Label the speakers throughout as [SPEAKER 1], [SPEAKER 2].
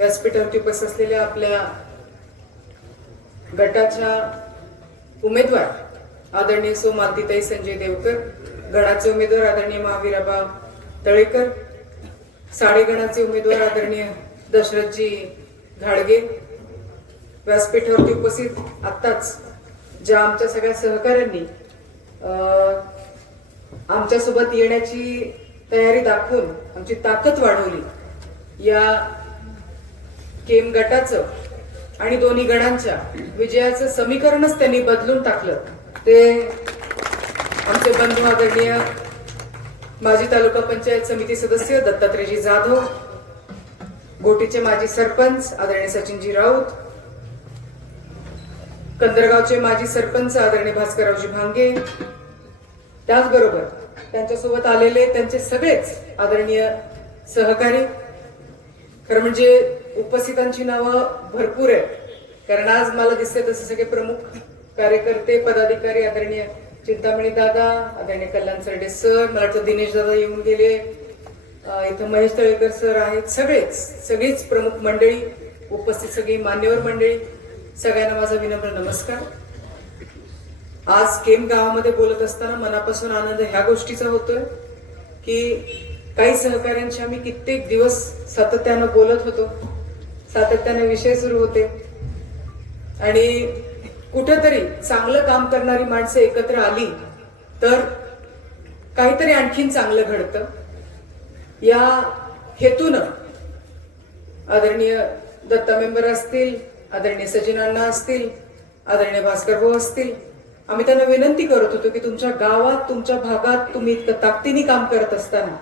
[SPEAKER 1] व्यासपीठावरती उपस्थित असलेल्या आपल्या गटाच्या उमेदवार आदरणीय सो मालतीताई संजय देवकर गणाचे उमेदवार आदरणीय महावीराबा तळेकर साडेगणाचे उमेदवार आदरणीय दशरथजी घाडगे व्यासपीठावरती उपस्थित आत्ताच ज्या आमच्या सगळ्या सहकाऱ्यांनी अं, आमच्यासोबत येण्याची तयारी दाखवून आमची ताकद वाढवली या केम गटाचं आणि दोन्ही गणांच्या विजयाचं समीकरणच त्यांनी बदलून टाकलं. ते आमचे बंधू आदरणीय माजी तालुका पंचायत समिती सदस्य दत्तात्रेयजी जाधव गोटीचे माजी सरपंच आदरणीय सचिनजी राऊत कंदरगावचे माजी सरपंच आदरणीय भास्कररावजी भांगे त्याचबरोबर त्यांच्यासोबत आलेले त्यांचे सगळेच आदरणीय सहकारी. खरं म्हणजे उपस्थितांची नावं भरपूर आहेत. कारण आज मला दिसते तसे सगळे प्रमुख कार्यकर्ते पदाधिकारी आदरणीय चिंतामणी दादा आदरणीय कल्याण सरडे सर मला वाटतं दिनेश दादा येऊन गेले. इथं महेश तळेकर सर आहेत. सगळेच सगळीच प्रमुख मंडळी उपस्थित सगळी मान्यवर मंडळी. सगळ्यांना माझा विनम्र नमस्कार. आज केम गावामध्ये बोलत असताना मनापासून आनंद ह्या गोष्टीचा होतोय की काही सहकाऱ्यांशी आम्ही कित्येक दिवस सातत्यानं बोलत होतो. सातत्याने विषय सुरू होते. आणि कुठेतरी चांगलं काम करणारी माणसं एकत्र आली तर काहीतरी आणखीन चांगलं घडतं. या हेतूनं आदरणीय दत्ता मेंबर असतील आदरणीय सचिन असतील आदरणीय भास्कर भाऊ असतील आम्ही त्यांना विनंती करत होतो की तुमच्या गावात तुमच्या भागात तुम्ही इतकं ताकदीने काम करत असताना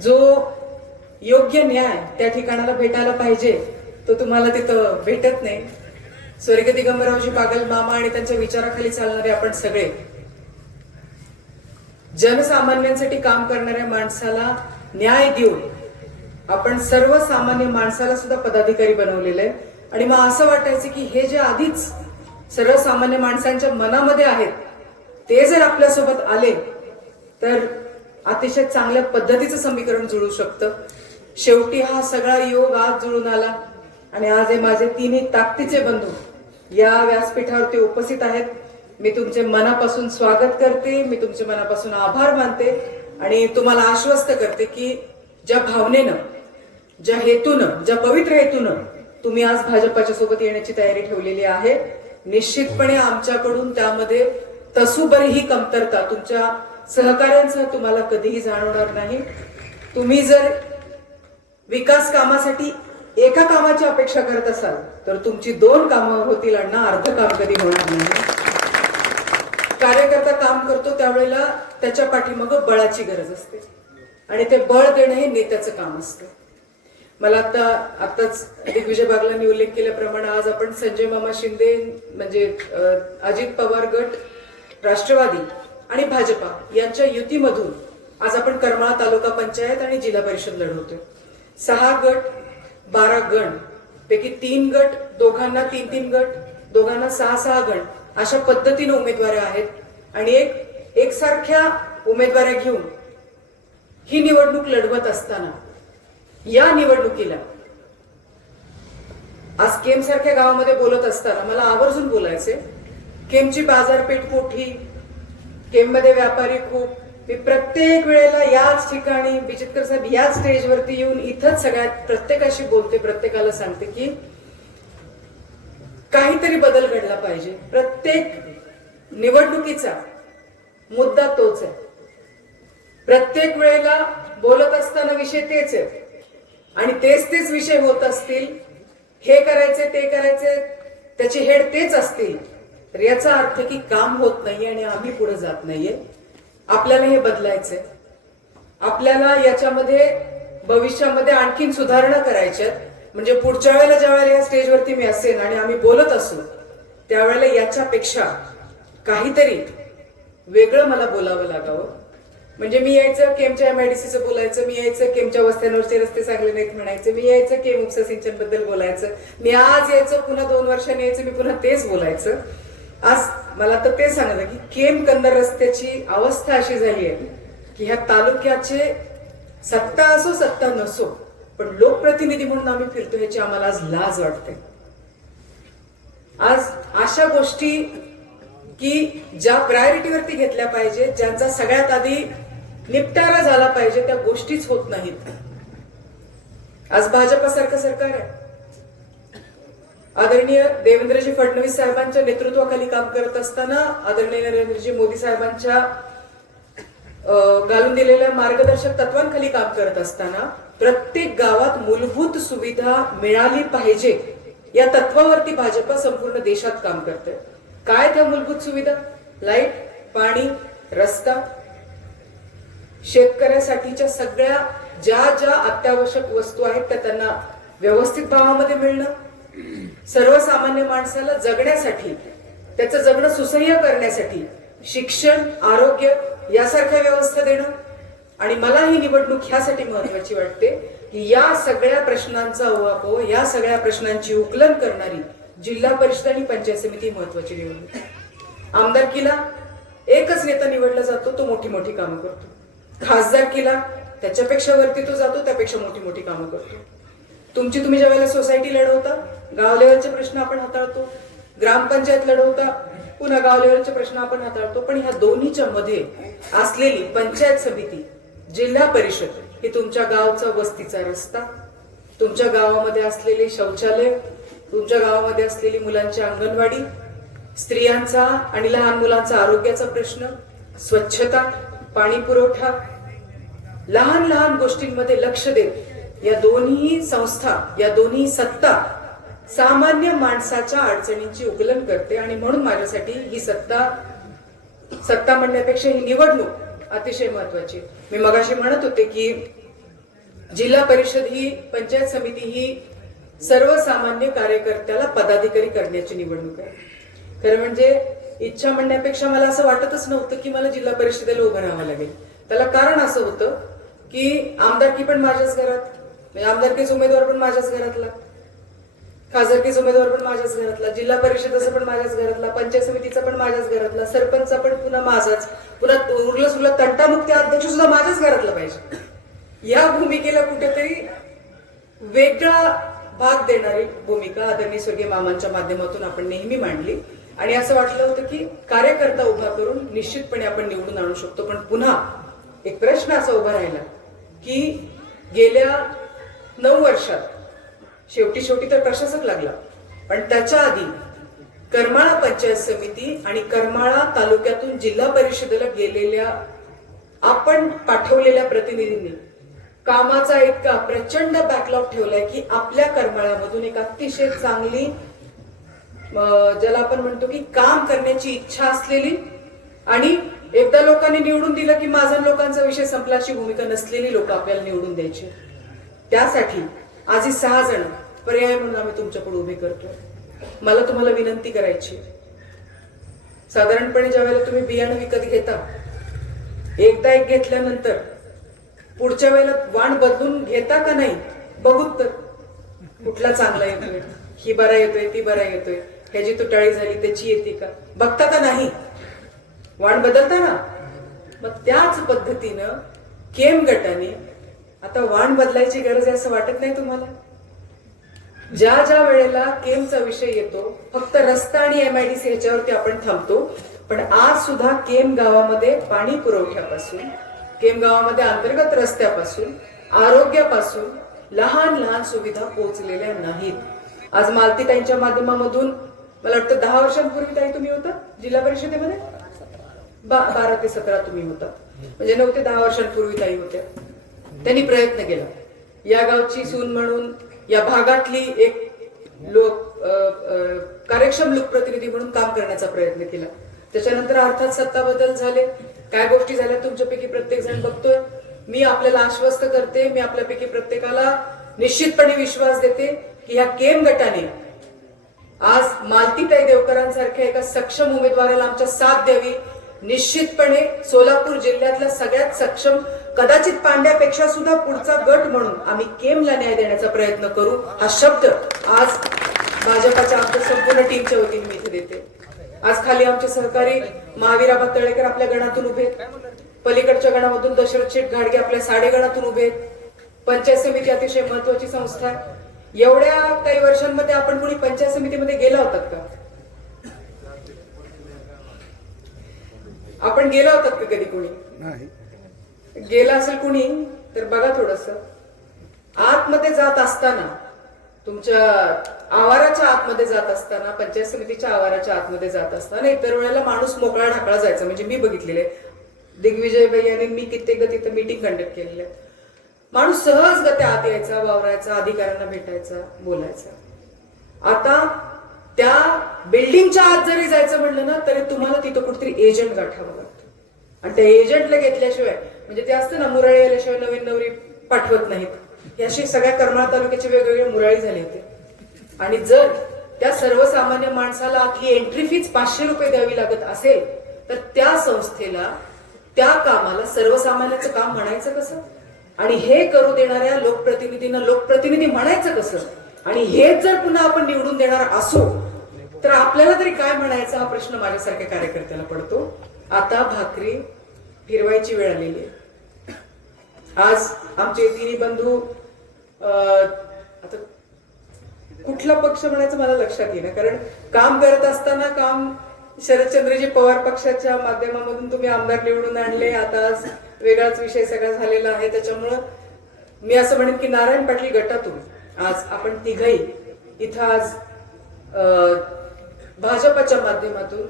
[SPEAKER 1] जो योग्य न्याय त्या ठिकाणाला भेटायला पाहिजे तो तुम्हाला तिथं भेटत नाही. स्वर्ग दिगंबरावजी पागल मामा आणि त्यांच्या विचाराखाली चालणारे आपण सगळे. जनसामान्यांसाठी काम करणाऱ्या माणसाला न्याय देऊन आपण सर्वसामान्य माणसाला सुद्धा पदाधिकारी बनवलेलं आहे. आणि मग असं वाटायचं की हे जे आधीच सर्वसामान्य माणसांच्या मनामध्ये आहेत ते जर आपल्यासोबत आले तर अतिशय चांगल्या पद्धतीचं समीकरण जुळू शकतं. शेवटी हा सगळा योग आज जुळून आला. आणि आज हे माझे तिन्ही ताकदीचे बंधू या व्यासपीठावरती उपस्थित आहेत. मी तुमचे मनापासून स्वागत करते. मी तुमचे मनापासून आभार मानते. आणि तुम्हाला आश्वस्त करते की ज्या भावनेनं ज्या हेतूनं ज्या पवित्र हेतूनं तुम्ही आज भाजपाच्या सोबत येण्याची तयारी ठेवलेली आहे. निश्चितपणे आमच्याकडून त्यामध्ये तसूबरीही कमतरता तुमच्या सहकाऱ्यांसह तुम्हाला कधीही जाणवणार नाही. तुम्ही जर विकास कामासाठी एका कामाची अपेक्षा करत असाल तर तुमची दोन कामं होतील अण्णा. अर्ध काम कधी होणार नाही. कार्यकर्ता काम करतो त्यावेळेला त्याच्या पाठीमाग बळाची गरज असते. आणि ते बळ देणं हे नेत्याचं काम असतं. मला आता आताच दिग्विजय बागलांनी उल्लेख केल्याप्रमाणे आज आपण संजय मामा शिंदे म्हणजे अजित पवार गट राष्ट्रवादी आणि भाजपा यांच्या युतीमधून आज आपण करमाळा तालुका पंचायत आणि जिल्हा परिषद लढवतोय. सहा गट बारा गण. पैकी तीन गट दोघांना तीन तीन गट दोघांना सहा सहा गण. अशा पद्धतीने उमेदवाऱ्या आहेत. आणि एक एकसारख्या उमेदवाऱ्या घेऊन ही निवडणूक लढवत असताना या निवडणुकीला आज केम सारख्या गावामध्ये बोलत असताना मला आवर्जून बोलायचे केमची बाजारपेठ मोठी केममध्ये व्यापारी खूप मी प्रत्येक वेळेला याच ठिकाणी बिचितकर साहेब याच स्टेजवरती येऊन इथंच सगळ्यात प्रत्येकाशी बोलते प्रत्येकाला सांगते की काहीतरी बदल घडला पाहिजे. प्रत्येक निवडणुकीचा मुद्दा तोच आहे. प्रत्येक वेळेला बोलत असताना विषय तेच आहे. आणि तेच तेच विषय होत असतील हे करायचे ते करायचे त्याची हेड तेच असतील. तर याचा अर्थ की काम होत नाही आणि आम्ही पुढे जात नाहीये. आपल्याला हे बदलायचंय. आपल्याला याच्यामध्ये भविष्यामध्ये आणखीन सुधारणा करायच्यात म्हणजे पुढच्या वेळेला ज्या वेळेला या स्टेजवरती मी असेन आणि आम्ही बोलत असू त्यावेळेला याच्यापेक्षा काहीतरी वेगळं मला बोलावं लागावं. म्हणजे मी यायचं केमच्या एमआयडीसीचं बोलायचं मी यायचं केमच्या वस्त्यांवरचे रस्ते चांगले नाहीत म्हणायचे मी यायचं केम उपसा सिंचनबद्दल बोलायचं. मी आज यायचं पुन्हा दोन वर्षांनी यायचं मी पुन्हा तेच बोलायचं. आज मला तर ते सांगलं की केम कंदर रस्त्याची अवस्था अशी झाली आहे की ह्या तालुक्याचे सत्ता असो सत्ता नसो पण लोकप्रतिनिधी म्हणून आम्ही फिरतो ह्याची आम्हाला आज लाज वाटते. आज अशा गोष्टी की ज्या प्रायोरिटीवरती घेतल्या पाहिजे ज्यांचा सगळ्यात आधी निपटारा झाला पाहिजे त्या गोष्टीच होत नाहीत. आज भाजपासारखं सरकार आहे. आदरणीय देवेंद्रजी फडणवीस साहेबांच्या नेतृत्वाखाली काम करत असताना आदरणीय नरेंद्रजी मोदी साहेबांच्या घालून दिलेल्या मार्गदर्शक तत्वांखाली काम करत असताना प्रत्येक गावात मूलभूत सुविधा मिळाली पाहिजे या तत्वावरती भाजपा संपूर्ण देशात काम करते काय त्या मूलभूत सुविधा? लाइट पाणी रस्ता. शेतकऱ्यासाठीच्या सगळ्या ज्या ज्या अत्यावश्यक वस्तू आहेत त्या त्यांना व्यवस्थित भावामध्ये मिळणं. सर्वसामान्य माणसाला जगण्यासाठी त्याचं जगणं सुसह्य करण्यासाठी शिक्षण आरोग्य यासारख्या व्यवस्था देणं. आणि मला ही निवडणूक ह्यासाठी महत्वाची वाटते की या सगळ्या प्रश्नांचा उहापोह या सगळ्या प्रश्नांची उकलन करणारी जिल्हा परिषद आणि पंचायत समिती महत्वाची निवडणूक आमदारकीला एकच नेता निवडला जातो तो मोठी मोठी कामं करतो. खासदारकीला त्याच्यापेक्षा वरती तो जातो त्यापेक्षा मोठी मोठी कामं करतो. तुमची तुम्ही ज्या वेळेला सोसायटी लढवता गाव लेवलचे प्रश्न आपण हाताळतो ग्रामपंचायत लढवता पुन्हा गाव लेवलचे प्रश्न आपण हाताळतो पण ह्या दोन्हीच्या मध्ये असलेली पंचायत समिती जिल्हा परिषद ही तुमच्या गावचा वस्तीचा रस्ता तुमच्या गावामध्ये असलेले शौचालय तुमच्या गावामध्ये असलेली मुलांची अंगणवाडी स्त्रियांचा आणि लहान मुलांचा आरोग्याचा प्रश्न स्वच्छता पाणी पुरवठा लहान लहान गोष्टींमध्ये लक्ष देत या दोन्ही संस्था या दोन्ही सत्ता सामान्य माणसाच्या अडचणींची उकलन करते आणि म्हणून माझ्यासाठी ही सत्ता सत्ता म्हणण्यापेक्षा ही निवडणूक अतिशय महत्वाची मी मगाशी म्हणत होते की जिल्हा परिषद ही पंचायत समिती ही सर्वसामान्य कार्यकर्त्याला पदाधिकारी करण्याची निवडणूक आहे. खरं म्हणजे इच्छा म्हणण्यापेक्षा मला असं वाटतच नव्हतं की मला जिल्हा परिषदेला उभं राहावं लागेल. त्याला कारण असं होतं की आमदारकी पण माझ्याच घरात. म्हणजे आमदारकीचा उमेदवार पण माझ्याच घरातला. खासदारकीचा उमेदवार पण माझ्याच घरातला. जिल्हा परिषदेचा पण माझ्याच घरातला. पंचायत समितीचा पण माझ्याच घरातला. सरपंचचा पण पुन्हा माझाच. पुन्हा उरलं सुरलं तंटामुक्ती अध्यक्ष सुद्धा माझ्याच घरातला पाहिजे. या भूमिकेला कुठेतरी वेगळा भाग देणारी भूमिका आदरणीय स्वर्गीय मामांच्या माध्यमातून आपण नेहमी मांडली. आणि असं वाटलं होतं की कार्यकर्ता उभा करून निश्चितपणे आपण निवडून आणू शकतो. पण पुन्हा एक प्रश्न असा उभा राहिला की गेल्या नऊ वर्षात. शेवटी शेवटी तर प्रशासक लागला. पण त्याच्या आधी करमाळा पंचायत समिती आणि करमाळा तालुक्यातून जिल्हा परिषदेला गेलेल्या आपण पाठवलेल्या प्रतिनिधींनी कामाचा इतका प्रचंड बॅकलॉग ठेवलाय की आपल्या करमाळामधून एक अतिशय चांगली ज्याला आपण म्हणतो की काम करण्याची इच्छा असलेली आणि एकदा लोकांनी निवडून दिलं की माझा लोकांचा विषय संपला अशी भूमिका नसलेली लोक आपल्याला निवडून द्यायची. त्यासाठी आज ही सहा जण पर्याय म्हणून आम्ही तुमच्याकडे उभे करतो मला तुम्हाला विनंती करायची साधारणपणे ज्या वेळेला तुम्ही बियाणं विकत घेता एकदा एक घेतल्यानंतर पुढच्या वेळेला वाण बदलून घेता का नाही बघूत तर. कुठला चांगला येतोय? ही बरा येतोय ती बरा येतोय. ह्याची तुटाळी झाली त्याची येते का? बघता का नाही? वाण बदलता ना मग त्याच पद्धतीनं केम गटाने आता वाण बदलायची गरज आहे असं वाटत नाही तुम्हाला? ज्या ज्या वेळेला केमचा विषय येतो फक्त रस्ता आणि एमआयडीसी ह्याच्यावरती आपण थांबतो पण आज सुद्धा केम गावामध्ये पाणी पुरवठ्यापासून केम गावामध्ये अंतर्गत रस्त्यापासून आरोग्यापासून लहान लहान सुविधा पोहोचलेल्या नाहीत. आज मालतीताईंच्या माध्यमामधून मला वाटतं दहा वर्षांपूर्वी ताई तुम्ही होता जिल्हा परिषदेमध्ये? बा- बारा ते सतरा तुम्ही होता. म्हणजे नऊ ते दहा वर्षांपूर्वी ताई होत्या. त्यांनी प्रयत्न केला. या गावची सून म्हणून या भागातली एक लोक कार्यक्षम लोकप्रतिनिधी म्हणून काम करण्याचा प्रयत्न केला. त्याच्यानंतर अर्थात सत्ता बदल झाले. काय गोष्टी झाल्या तुमच्यापैकी प्रत्येक जण बघतोय. मी आपल्याला आश्वस्त करते मी आपल्यापैकी प्रत्येकाला निश्चितपणे विश्वास देते की ह्या केम गटाने आज मालतीताई देवकरांसारख्या एका सक्षम उमेदवाराला आमच्या साथ द्यावी निश्चितपणे सोलापूर जिल्ह्यातला सगळ्यात सक्षम कदाचित पांड्यापेक्षा सुद्धा पुढचा गट म्हणून आम्ही केमला न्याय देण्याचा प्रयत्न करू हा शब्द आज भाजपाच्या आमच्या संपूर्ण टीमच्या वतीने मी इथे देते आज खाली आमचे सहकारी महावीर आबा तळेकर आपल्या गणातून उभे आहेत. पलीकडच्या गणामधून दशरथ शेठ घाडगे आपल्या साडे गणातून उभे आहेत. पंचायत समिती अतिशय महत्वाची संस्था आहे एवढ्या काही वर्षांमध्ये आपण कोणी पंचायत समितीमध्ये गेला होता का आपण गेला होतात का कधी कोणी?
[SPEAKER 2] नाही.
[SPEAKER 1] गेला असेल कुणी तर बघा थोडस. आतमध्ये जात असताना तुमच्या आवाराच्या आतमध्ये जात असताना पंचायत समितीच्या आवाराच्या आतमध्ये जात असताना इतर वेळेला माणूस मोकळा ढाकळा जायचा. म्हणजे मी बघितलेले. दिग्विजय भाई यांनी मी कित्येकदा तिथं मीटिंग कंडक्ट केलेली. आहे माणूस सहज गत्या आत यायचा वावरायचा अधिकाऱ्यांना भेटायचा बोलायचा. आता त्या बिल्डिंगच्या आत जरी जायचं म्हणलं ना तरी तुम्हाला तिथं कुठेतरी एजंट गाठावं लागतं. आणि त्या एजंटला घेतल्याशिवाय म्हणजे ते असतं ना मुराळी आल्याशिवाय नवीन नवरी पाठवत नाहीत. ही अशी सगळ्या करमाळा तालुक्याचे वेगवेगळे मुराळी झाले होते. आणि जर त्या सर्वसामान्य माणसाला आपली एंट्री फीज पाचशे रुपये द्यावी लागत असेल तर त्या संस्थेला त्या कामाला सर्वसामान्याचं काम म्हणायचं कसं? आणि हे करू देणाऱ्या लोकप्रतिनिधींना लोकप्रतिनिधी म्हणायचं कसं? आणि हेच जर पुन्हा आपण निवडून देणार असो तर आपल्याला तरी काय म्हणायचा हा प्रश्न माझ्यासारख्या कार्यकर्त्याला पडतो? आता भाकरी फिरवायची वेळ आलेली आहे. आज आमचे तिन्ही बंधू आता कुठला पक्ष म्हणायचं मला लक्षात येईना कारण काम करत असताना काम शरदचंद्रजी पवार पक्षाच्या माध्यमामधून तुम्ही आमदार निवडून आणले आता आज वेगळाच विषय सगळा झालेला आहे त्याच्यामुळं मी असं म्हणेन की नारायण पाटील गटातून आज आपण तिघही इथं आज भाजपच्या माध्यमातून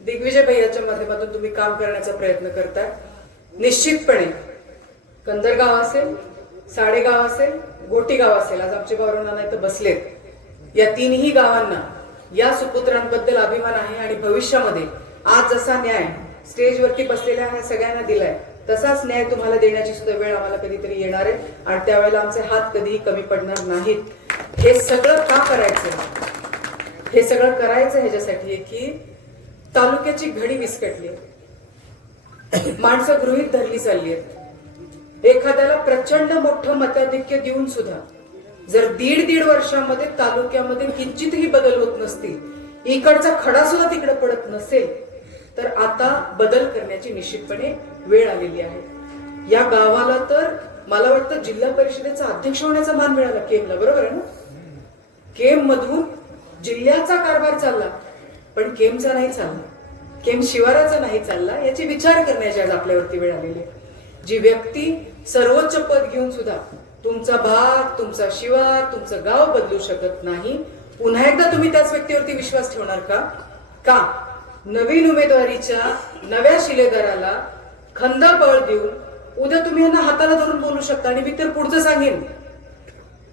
[SPEAKER 1] दिग्विजय भैयाच्या माध्यमातून तुम्ही काम करण्याचा प्रयत्न करताय. निश्चितपणे कंदरगाव असेल साडेगाव असेल गोटीगाव असेल आज आमचे गौरव इथं बसलेत. या तीनही गावांना या सुपुत्रांबद्दल अभिमान आहे आणि भविष्यामध्ये आज जसा न्याय स्टेजवरती बसलेल्या ह्या सगळ्यांना दिलाय. तसाच न्याय तुम्हाला देण्याची सुद्धा वेळ आम्हाला कधीतरी येणार आहे. आणि त्यावेळेला आमचे हात कधीही कमी पडणार नाहीत. हे सगळं का करायचं? हे सगळं करायचं ह्याच्यासाठी की तालुक्याची घडी विस्कटली. माणसं गृहीत धरली चालली आहेत. एखाद्याला प्रचंड मोठं मताधिक्य देऊन सुद्धा जर दीड दीड वर्षामध्ये तालुक्यामध्ये किंचितही बदल होत नसतील इकडचा खडा सुद्धा तिकडे पडत नसेल तर आता बदल करण्याची निश्चितपणे वेळ आलेली आहे. या गावाला तर मला वाटतं जिल्हा परिषदेचा अध्यक्ष होण्याचा मान मिळाला केमला बरोबर आहे ना? केम मधून जिल्ह्याचा कारभार चालला पण केमचा नाही चालला. केम शिवाराचा नाही चालला याची विचार करण्याची आज आपल्यावरती वेळ आलेली आहे. जी व्यक्ती सर्वोच्च पद घेऊन सुद्धा तुमचा भाग तुमचा शिवार तुमचं गाव बदलू शकत नाही पुन्हा एकदा तुम्ही त्याच व्यक्तीवरती विश्वास ठेवणार का? का? नवीन उमेदवारीच्या नव्या शिलेदाराला खंदा बळ देऊन उद्या तुम्ही यांना हाताला धरून बोलू शकता. आणि मी तर पुढचं सांगेन.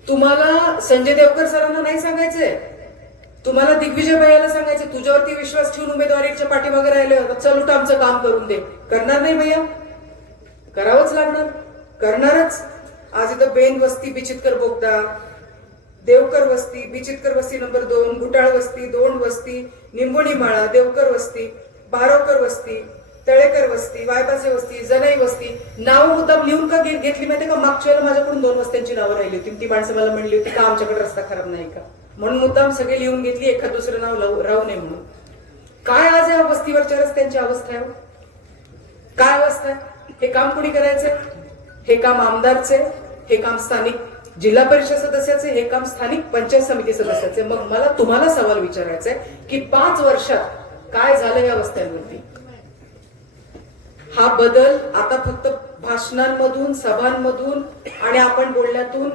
[SPEAKER 1] तुम्हाला संजय देवकर सरांना नाही सांगायचंय. तुम्हाला दिग्विजय भैयाला सांगायचं तुझ्यावरती विश्वास ठेवून उमेदवारीच्या पाठीमागे राहिले चल उठ आमचं काम करून दे. करणार नाही भैया. करावंच लागणार. करणारच. आज इथं बेन वस्ती बिचितकर बोगदा देवकर वस्ती बिचितकर वस्ती नंबर दोन गुटाळ वस्ती दोन वस्ती निंबोणी माळा देवकर वस्ती बारोकर वस्ती तळेकर वस्ती वायबाचे वस्ती जनई वस्ती नावं मुद्दाम लिहून का घेत घेतली माहिती का? मागच्या वेळेला माझ्याकडून दोन वस्त्यांची नावं राहिली होती. ती माणसं मला म्हणली होती का आमच्याकडे रस्ता खराब नाही का? म्हणून मुद्दाम सगळे लिहून घेतली एखाद दुसरं नाव राहू नये म्हणून. काय आज या वस्तीवरच्या रस्त्यांची अवस्था आहे? काय अवस्था आहे? हे काम कुणी करायचंय? हे काम आमदारचे हे काम स्थानिक जिल्हा परिषद सदस्याचे हे काम स्थानिक पंचायत समिती सदस्याचे. मग मला तुम्हाला सवाल विचारायचा आहे की पाच वर्षात काय झालं या वस्त्यांवरती हा बदल आता फक्त भाषणांमधून सभांमधून आणि आपण बोलण्यातून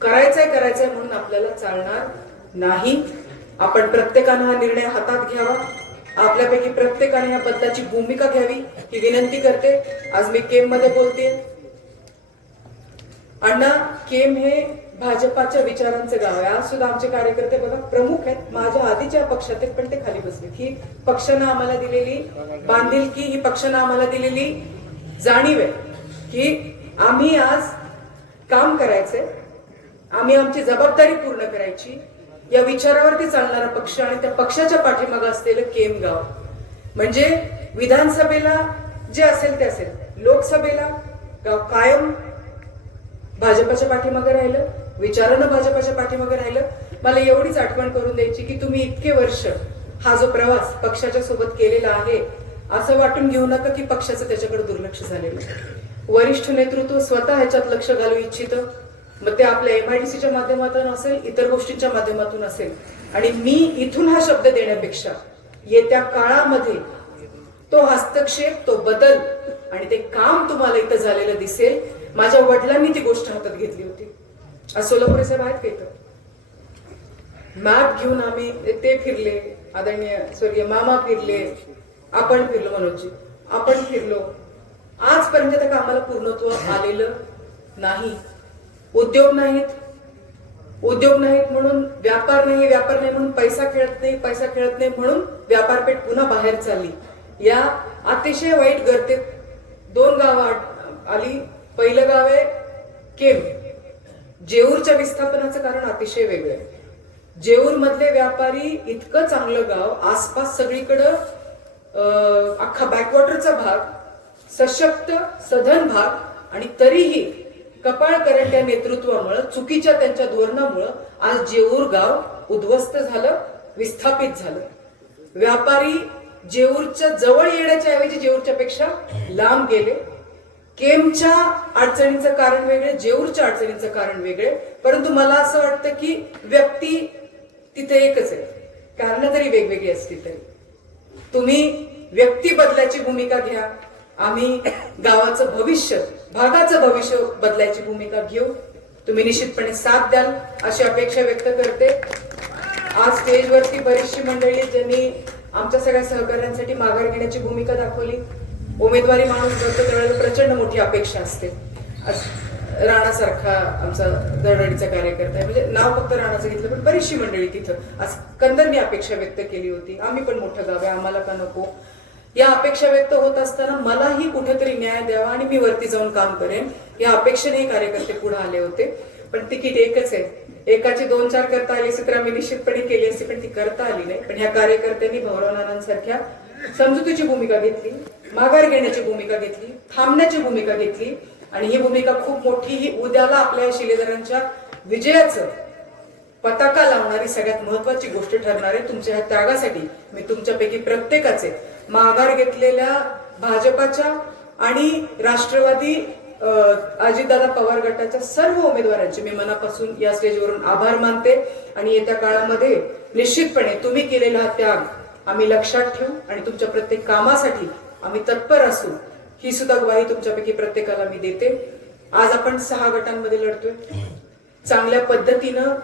[SPEAKER 1] करायचंय करायचंय म्हणून आपल्याला चालणार नाही. आपण प्रत्येकानं हा निर्णय हातात घ्यावा. आपल्यापैकी प्रत्येकाने या बदलाची भूमिका घ्यावी ही विनंती करते. आज मी केममध्ये बोलते अण्णा केम हे भाजपाच्या विचारांचं गाव आहे. आज सुद्धा आमचे कार्यकर्ते बघा प्रमुख आहेत. माझ्या आधीच्या पक्षात आहेत पण ते खाली बसले. ही पक्षानं आम्हाला दिलेली बांधिलकी ही पक्षानं आम्हाला दिलेली जाणीव आहे की आम्ही आज काम करायचंय. आम्ही आमची जबाबदारी पूर्ण करायची. या विचारावरती चालणारा पक्ष आणि त्या पक्षाच्या पाठीमागं असलेलं केम गाव. म्हणजे विधानसभेला जे असेल ते असेल. लोकसभेला गाव कायम भाजपाच्या पाठीमागे राहिलं विचारानं भाजपाच्या पाठीमागे राहिलं. मला एवढीच आठवण करून द्यायची की तुम्ही इतके वर्ष हा जो प्रवास पक्षाच्या सोबत केलेला आहे असं वाटून घेऊ नका की पक्षाचं त्याच्याकडे दुर्लक्ष झालेलं वरिष्ठ नेतृत्व स्वतः ह्याच्यात लक्ष घालू इच्छितं. मग ते आपल्या एमआयडीसीच्या माध्यमातून असेल इतर गोष्टींच्या माध्यमातून असेल. आणि मी इथून हा शब्द देण्यापेक्षा येत्या काळामध्ये तो हस्तक्षेप तो बदल आणि ते काम तुम्हाला इथं झालेलं दिसेल माझ्या वडिलांनी ती गोष्ट हातात घेतली होती. आज सोलापुरे साहेब आहेत का इथं? मॅप घेऊन आम्ही ते फिरले आदरणीय स्वर्गीय मामा फिरले आपण फिरलो मनोजी आपण फिरलो. आजपर्यंत त्या कामाला पूर्णत्व आलेलं नाही. उद्योग नाहीत. उद्योग नाहीत म्हणून व्यापार नाही व्यापार नाही म्हणून पैसा खेळत नाही पैसा खेळत नाही म्हणून व्यापारपेठ पुन्हा बाहेर चालली. या अतिशय वाईट गर्तेत दोन गावं आली. पहिलं गाव आहे केव जेऊरच्या विस्थापनाचं कारण अतिशय वेगळं आहे. जेऊर मधले व्यापारी इतकं चांगलं गाव आसपास सगळीकडं अं, अख्खा बॅकवॉटरचा भाग सशक्त सधन भाग आणि तरीही कपाळ करंट्या नेतृत्वामुळं चुकीच्या त्यांच्या धोरणामुळं आज जेऊर गाव उद्ध्वस्त झालं विस्थापित झालं. व्यापारी जेऊरच्या जवळ येण्याच्या ऐवजी जेऊरच्या पेक्षा लांब गेले. केमच्या अडचणीचं कारण वेगळे जेऊरच्या अडचणीचं कारण वेगळे. परंतु मला असं वाटतं की व्यक्ती तिथे एकच आहे. कारण तरी वेगवेगळी असली तरी. तुम्ही व्यक्ती बदलायची भूमिका घ्या. आम्ही गावाचं भविष्य भागाचं भविष्य बदलायची भूमिका घेऊ. तुम्ही निश्चितपणे साथ द्याल अशी अपेक्षा व्यक्त करते. आज स्टेजवरती बरीचशी मंडळी ज्यांनी आमच्या सगळ्या सहकार्यांसाठी माघार घेण्याची भूमिका दाखवली. उमेदवारी माणूस करतो त्यावेळेला प्रचंड मोठी अपेक्षा असते. राणासारखा आमचा दरडीचा कार्यकर्ता आहे. म्हणजे नाव फक्त राणाचं घेतलं पण बरीचशी मंडळी तिथं. आज कंदरनी अपेक्षा व्यक्त केली होती. आम्ही पण मोठं गाव आहे आम्हाला का नको? या अपेक्षा व्यक्त होत असताना मलाही कुठेतरी न्याय द्यावा आणि मी वरती जाऊन काम करेन. या अपेक्षेने कार्यकर्ते पुढे आले होते. पण तिकीट एकच आहे. एकाची दोन चार करता आली असे तर आम्ही निश्चितपणे केली असते पण ती करता आली नाही. पण ह्या कार्यकर्त्यांनी भाऊराव नानांसारख्या समजुतीची भूमिका घेतली माघार घेण्याची भूमिका घेतली थांबण्याची भूमिका घेतली. आणि ही भूमिका खूप मोठी ही उद्याला आपल्या शिलेदारांच्या विजयाचं पताका लावणारी सगळ्यात महत्वाची गोष्ट ठरणार आहे. तुमच्या ह्या त्यागासाठी मी तुमच्यापैकी प्रत्येकाचे माघार घेतलेल्या भाजपाच्या आणि राष्ट्रवादी अजितदादा पवार गटाच्या सर्व उमेदवारांचे मी मनापासून या स्टेजवरून आभार मानते आणि येत्या काळामध्ये निश्चितपणे तुम्ही केलेला हा त्याग आम्ही लक्षात ठेवू आणि तुमच्या प्रत्येक कामासाठी आम्ही तत्पर असू ही सुद्धा ग्वाही तुमच्यापैकी प्रत्येकाला मी देते. आज आपण सहा गटांमध्ये लढतोय. चांगल्या पद्धतीनं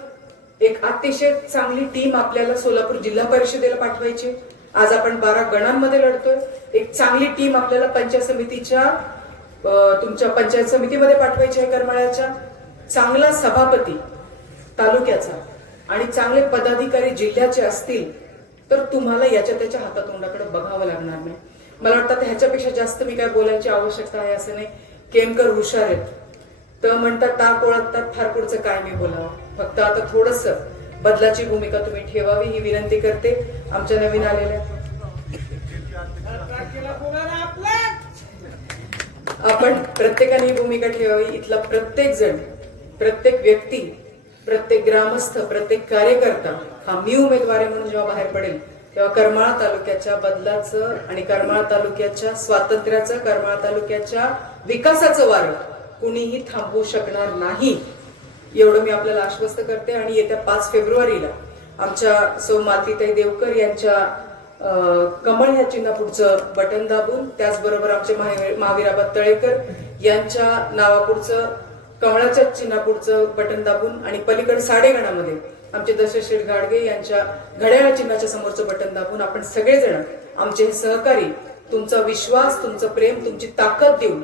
[SPEAKER 1] एक अतिशय चांगली टीम आपल्याला सोलापूर जिल्हा परिषदेला पाठवायची. आज आपण बारा गणांमध्ये लढतोय. एक चांगली टीम आपल्याला पंचायत समितीच्या तुमच्या पंचायत समितीमध्ये पाठवायची आहे करमाळ्याच्या. चांगला सभापती तालुक्याचा आणि चांगले पदाधिकारी जिल्ह्याचे असतील तर तुम्हाला याच्या त्याच्या हातातोंडाकडे बघावं लागणार नाही. मला वाटतं ह्याच्यापेक्षा जास्त मी काय बोलायची आवश्यकता आहे असं नाही. केमकर हुशार आहेत. तर म्हणतात टाक ओळखतात फार पुढचं काय मी बोलावं? फक्त आता थोडस बदलाची भूमिका तुम्ही ठेवावी ही विनंती करते. आमच्या नवीन आलेल्या आपण प्रत्येकाने ही भूमिका ठेवावी. इथला प्रत्येक जण प्रत्येक व्यक्ती प्रत्येक ग्रामस्थ प्रत्येक कार्यकर्ता हा मी उमेदवार आहे म्हणून जेव्हा बाहेर पडेल तेव्हा करमाळा तालुक्याच्या बदलाचं आणि करमाळा तालुक्याच्या स्वातंत्र्याचं करमाळा तालुक्याच्या विकासाचं वारं कुणीही थांबवू शकणार नाही. एवढं मी आपल्याला आश्वस्त करते. आणि येत्या पाच फेब्रुवारीला आमच्या सौ मातीताई देवकर यांच्या कमळ ह्या चिन्हापुढचं बटन दाबून त्याचबरोबर आमचे महावीर तळेकर यांच्या नावापुढचं कमळाच्या चिन्हापुढचं बटन दाबून आणि पलीकडे साडेगणामध्ये आमचे दशशील गाडगे यांच्या घड्याळ चिन्हाच्या समोरचं बटन दाबून आपण सगळेजण आमचे हे सहकारी तुमचा विश्वास तुमचं प्रेम तुमची ताकद देऊन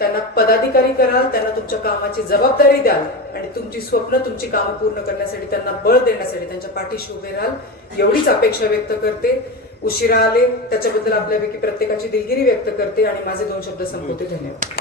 [SPEAKER 1] त्यांना पदाधिकारी कराल त्यांना तुमच्या कामाची जबाबदारी द्याल आणि तुमची स्वप्न तुमची कामं पूर्ण करण्यासाठी त्यांना बळ देण्यासाठी त्यांच्या पाठीशी उभे राहाल एवढीच अपेक्षा व्यक्त करते. उशिरा आले. त्याच्याबद्दल आपल्यापैकी प्रत्येकाची दिलगिरी व्यक्त करते आणि माझे दोन शब्द संपवते. धन्यवाद.